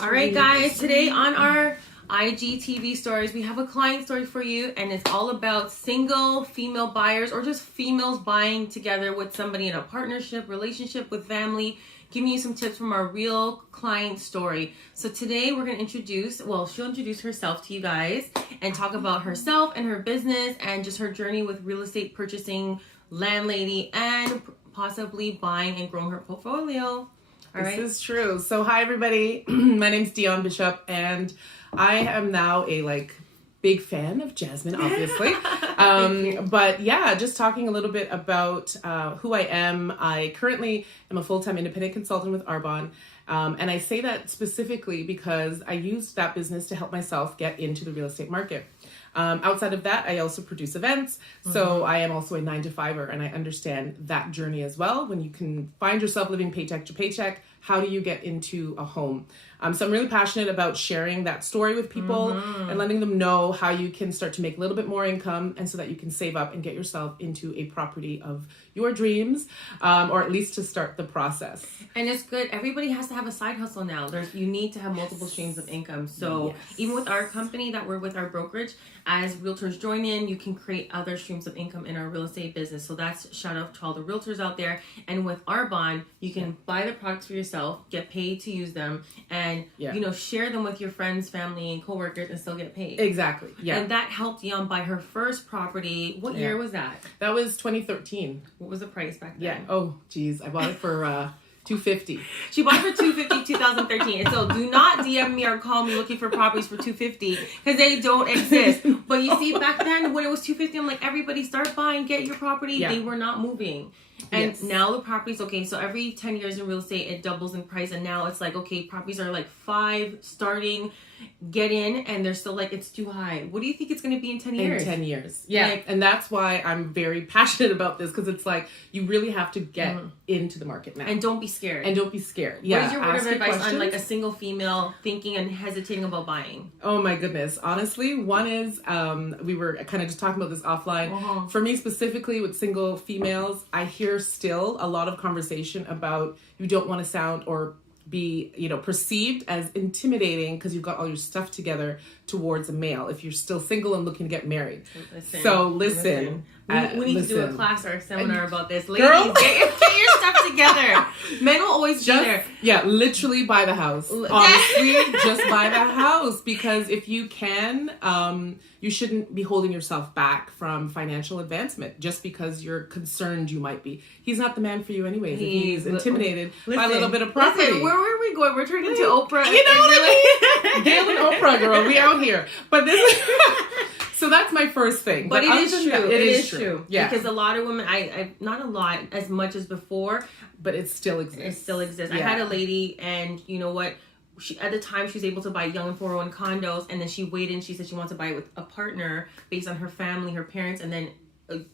All right, guys, today on our IGTV stories, we have a client story for you, and it's all about single female buyers or just females buying together with somebody in a partnership, relationship with family, giving you some tips from our real client story. So today we're going to she'll introduce herself to you guys and talk about herself and her business and just her journey with real estate purchasing, landlady, and possibly buying and growing her portfolio. This is true. So hi everybody, my name's Dion Bishop and I am now a big fan of Jasmine, obviously. But yeah, just talking a little bit about who I am. I currently am a full-time independent consultant with Arbonne. And I say that specifically because I used that business to help myself get into the real estate market. Outside of that, I also produce events. So I am also a 9-to-5er and I understand that journey as well. When you can find yourself living paycheck to paycheck, how do you get into a home? So I'm really passionate about sharing that story with people and letting them know how you can start to make a little bit more income and so that you can save up and get yourself into a property of your dreams, or at least to start the process. And it's good. Everybody has to have a side hustle now. You need to have multiple streams of income. So even with our company that we're with, our brokerage, as realtors join in, you can create other streams of income in our real estate business. So that's shout out to all the realtors out there. And with Arbonne, you can buy the products for yourself, get paid to use them, and share them with your friends, family, and coworkers, and still get paid. Exactly. Yeah. And that helped Dion buy her first property. What year was that? That was 2013. What was the price back then? Yeah. Oh, geez, I bought it for $250. She bought it for $250 2013. And so do not DM me or call me looking for properties for $250 because they don't exist. But you see, back then when it was $250, I'm like, everybody start buying, get your property. Yeah. They were not moving. And now the properties, so every 10 years in real estate, it doubles in price. And now it's like, properties are like 5 starting, get in, and they're still like, it's too high. What do you think it's going to be in 10 years? In 10 years. Yeah. And that's why I'm very passionate about this, because it's like, you really have to get into the market now. And don't be scared. Yeah. What is your word of advice on a single female thinking and hesitating about buying? Oh my goodness. Honestly, one is, we were kind of just talking about this offline. For me specifically with single females, I hear still a lot of conversation about you don't want to sound or be perceived as intimidating because you've got all your stuff together towards a male if you're still single and looking to get married. Listen. We need to do a class or a seminar about this. Ladies, get your stuff together. Men will always be there. Yeah, literally buy the house. Honestly, just buy the house, because if you can, you shouldn't be holding yourself back from financial advancement just because you're concerned you might be. He's not the man for you anyways. If he's intimidated by a little bit of property. Listen, where are we going? We're turning into Oprah. You know what I mean? Gail and Oprah, girl. We out here. But this so that's my first thing. But it is true. It is true. Yeah. Because a lot of women, I not a lot, as much as before. But it still exists. Yeah. I had a lady, and you know what? At the time, she was able to buy young and 401 condos, and then she waited and she said she wanted to buy it with a partner based on her family, her parents, and then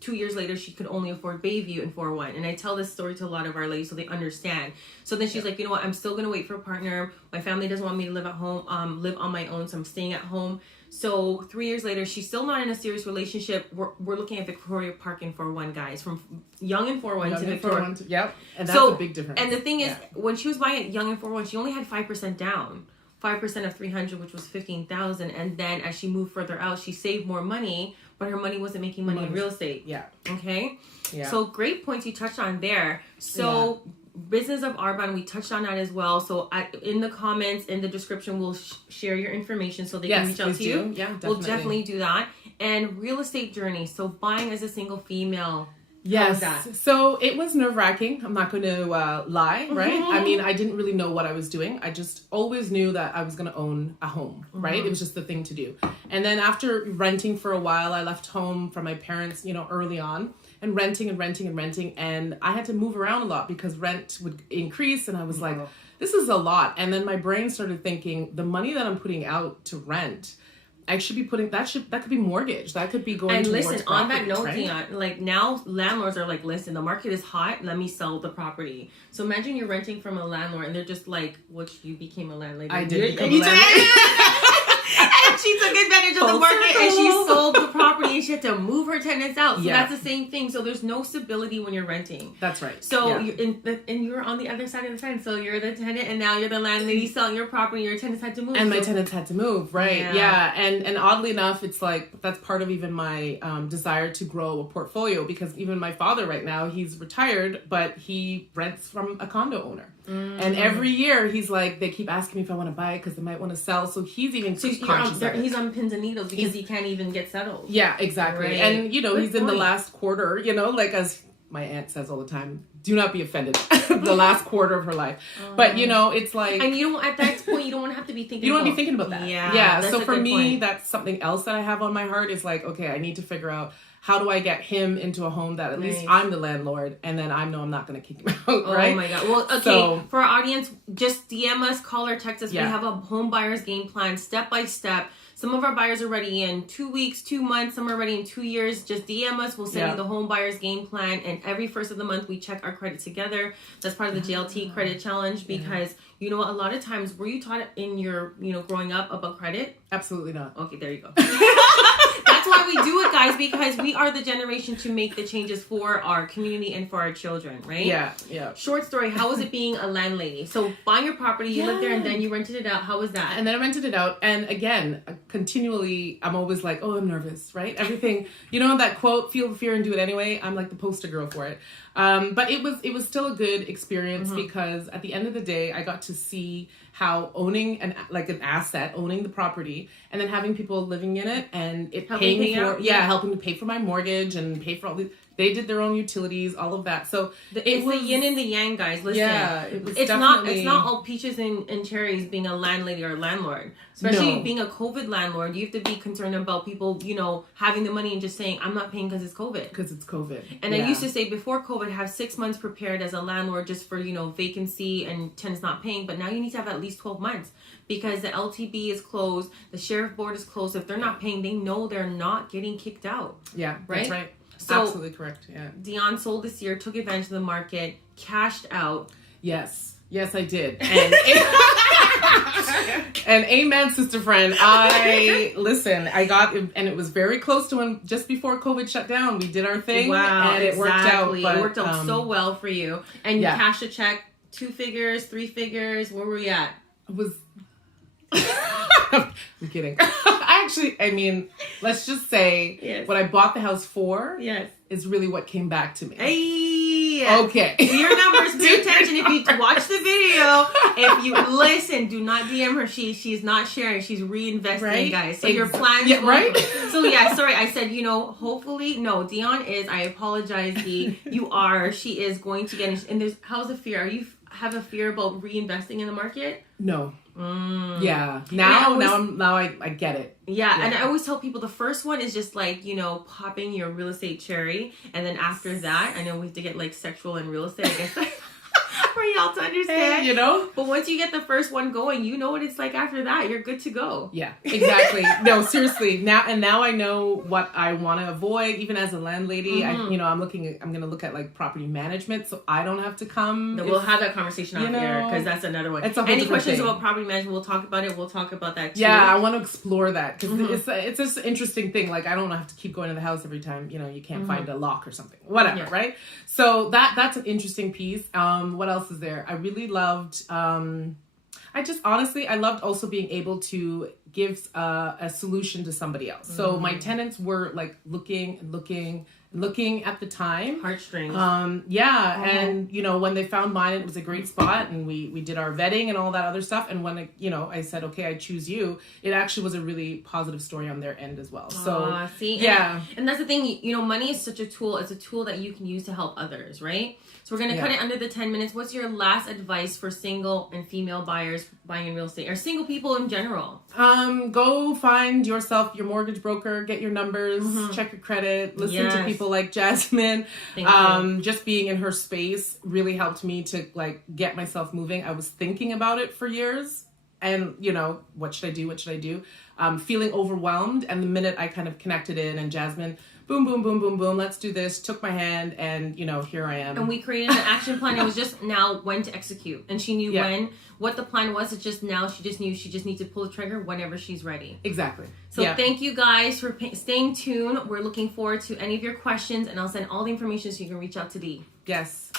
2 years later, she could only afford Bayview and 401. And I tell this story to a lot of our ladies so they understand. So then she's like, you know what? I'm still going to wait for a partner. My family doesn't want me to live at home, live on my own, so I'm staying at home. So 3 years later, she's still not in a serious relationship. We're looking at Victoria Park in 401, guys, from Young and 401 to Victoria. Yep, and that's a big difference. And the thing is, when she was buying at Young and 401, she only had 5% down. 5% of 300, which was 15,000, and then as she moved further out, she saved more money, but her money wasn't making money in real estate. Yeah. Okay. Yeah. So great points you touched on there. So business of Arbonne, we touched on that as well. So in the comments, in the description, we'll share your information so they can reach out to you. Yeah, definitely. We'll definitely do that. And real estate journey. So buying as a single female. Yes. So it was nerve-wracking. I'm not going to lie, right? I mean, I didn't really know what I was doing. I just always knew that I was going to own a home, right? It was just the thing to do. And then after renting for a while, I left home from my parents, early on, and renting. And I had to move around a lot because rent would increase. And I was like, this is a lot. And then my brain started thinking, the money that I'm putting out to rent, I should be putting that could be mortgage. That could be going towards property. And listen, on that note, right? Dion, now landlords are like, listen, the market is hot. Let me sell the property. So imagine you're renting from a landlord, and they're just like, which you became a landlady. I did become a landlady. she took advantage of the market and she sold the property and she had to move her tenants out. So that's the same thing. So there's no stability when you're renting. That's right. So you're on the other side of the fence. So you're the tenant and now you're the landlady selling your property. Your tenants had to move. And my tenants had to move, right? Yeah. And oddly enough, it's like that's part of even my desire to grow a portfolio, because even my father right now, he's retired, but he rents from a condo owner. And every year he's like, they keep asking me if I want to buy it because they might want to sell. So he's even conscious of it. He's on pins and needles because he can't even get settled. Yeah, exactly. Right. And, he's in the last quarter, like as my aunt says all the time, do not be offended. The last quarter of her life. But, it's like... And at that point, you don't want to have to be thinking You don't want to be thinking about that. Yeah. So for me, that's something else that I have on my heart is like, okay, I need to figure out how do I get him into a home that at least I'm the landlord, and then I know I'm not going to kick him out, right? Oh my God. Well, okay, so, for our audience, just DM us, call or text us. We have a home buyer's game plan, step by step. Some of our buyers are ready in 2 weeks, 2 months. Some are ready in 2 years. Just DM us. We'll send you the home buyer's game plan. And every first of the month, we check our credit together. That's part of the JLT credit challenge because, a lot of times, were you taught in your, growing up about credit? Absolutely not. Okay, there you go. That's why we do it, guys, because we are the generation to make the changes for our community and for our children, right? Yeah. Short story, how was it being a landlady? So buying your property, you lived there and then you rented it out. How was that? And then I rented it out. And again, continually, I'm always like, oh, I'm nervous, right? Everything, that quote, feel the fear and do it anyway. I'm like the poster girl for it. But it was still a good experience because at the end of the day, I got to see how owning an asset, owning the property, and then having people living in it and it helping helping to pay for my mortgage and pay for all the. They did their own utilities, all of that. So it's the yin and the yang, guys. Listen, it's not all peaches and cherries being a landlady or a landlord. Especially being a COVID landlord, you have to be concerned about people, having the money and just saying, I'm not paying because it's COVID. And I used to say before COVID, have 6 months prepared as a landlord just for, vacancy and tenants not paying. But now you need to have at least 12 months because the LTB is closed, the sheriff board is closed. If they're not paying, they know they're not getting kicked out. Yeah, right? That's right. So, absolutely correct. Yeah. Dion sold this year, took advantage of the market, cashed out. Yes, I did. And amen, sister friend. I got, and it was very close to when just before COVID shut down. We did our thing. Wow, and it worked out. But, it worked out so well for you. And you cashed a check, 2 figures, 3 figures. Where were we at? It was. I'm kidding. Let's just say what I bought the house for is really what came back to me. Hey! Okay. Your numbers, pay attention. If you watch the video, if you listen, do not DM her. She's not sharing. She's reinvesting, guys. So your plan right? So sorry, I said, hopefully, no, Dion is, I apologize, Dee. She is going to get, and how's the fear? Are you have a fear about reinvesting in the market? No. Yeah. Now I get it. Yeah. And I always tell people the first one is just like, popping your real estate cherry. And then after that, I know we have to get like sexual and real estate, I guess. For y'all to understand, But once you get the first one going, you know what it's like after that. You're good to go. Yeah, exactly. No, seriously. Now I know what I want to avoid. Even as a landlady, I'm going to look at like property management, so I don't have to come. We'll have that conversation out there because that's another one. Any questions about property management? We'll talk about it. We'll talk about that too. Yeah, I want to explore that because it's just an interesting thing. Like I don't have to keep going to the house every time. You can't find a lock or something. Whatever, right? So that's an interesting piece. What else is there? I really loved I loved also being able to give a solution to somebody else. So my tenants were like looking at the time. Heartstrings. And when they found mine, it was a great spot, and we did our vetting and all that other stuff. And when I said, okay, I choose you, it actually was a really positive story on their end as well. So and that's the thing. Money is such a tool. It's a tool that you can use to help others, right? So we're going to cut it under the 10 minutes. What's your last advice for single and female buyers buying in real estate, or single people in general? Go find yourself your mortgage broker, get your numbers, check your credit, listen to people like Jasmine. Just being in her space really helped me to like get myself moving. I was thinking about it for years. and what should I do? What should I do? Feeling overwhelmed. And the minute I kind of connected in, and Jasmine, boom, boom, boom, boom, boom, let's do this, took my hand, and here I am. And we created an action plan. It was just now when to execute. And she knew what the plan was. It's just now she just knew she just needs to pull the trigger whenever she's ready. Exactly. So thank you guys for staying tuned. We're looking forward to any of your questions, and I'll send all the information so you can reach out to Dee. Yes.